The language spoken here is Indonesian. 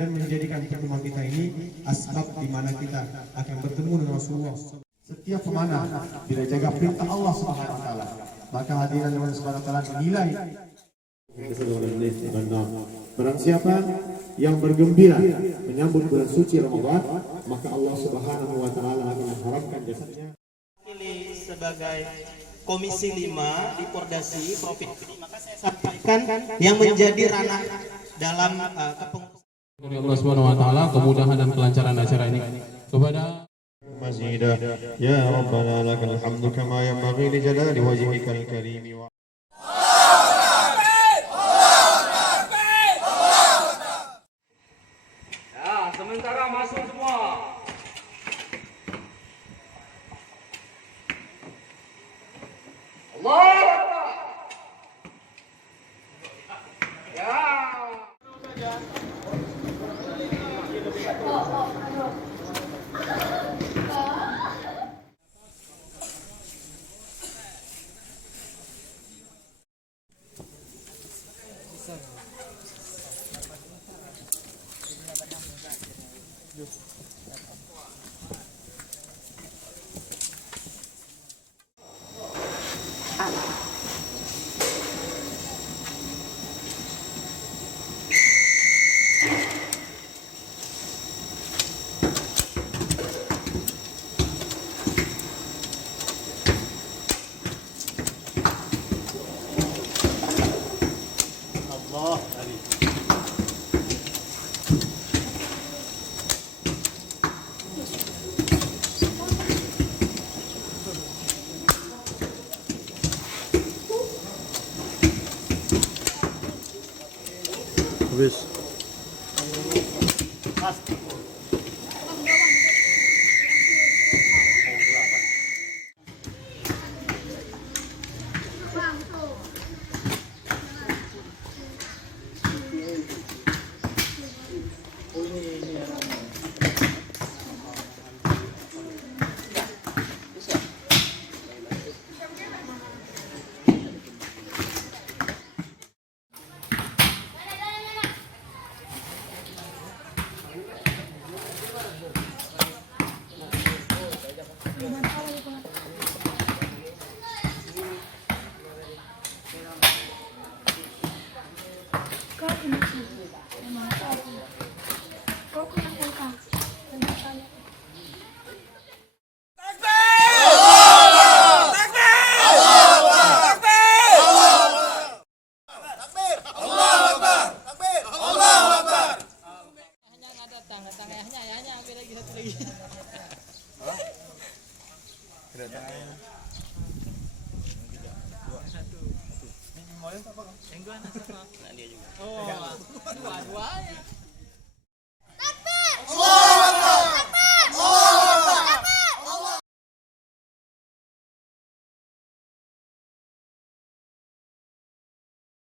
dan menjadikan pertemuan kita ini asbab di mana kita akan bertemu dengan Rasulullah. Setiap pemanah bila jaga perintah Allah Subhanahu wa taala, maka hadiran Allah Subhanahu wa taala dinilai. Barang siapa yang bergembira menyambut bulan suci Ramadan, maka Allah Subhanahu wa taala akan mengharapkan jasanya. Sebagai Komisi 5 di Pordasi Provinsi, maka saya sampaikan yang menjadi ranah dalam kepengurusan dari Allah Subhanahu wa taala kemudahan dan kelancaran acara ini kepada Mazidah ya Rabbana lakal hamdu kama yanbaghi li jalali wajhikal karim. Ya, sementara masuk semua. Allah Akbar. Ya. Habis. Oh, dua-duanya.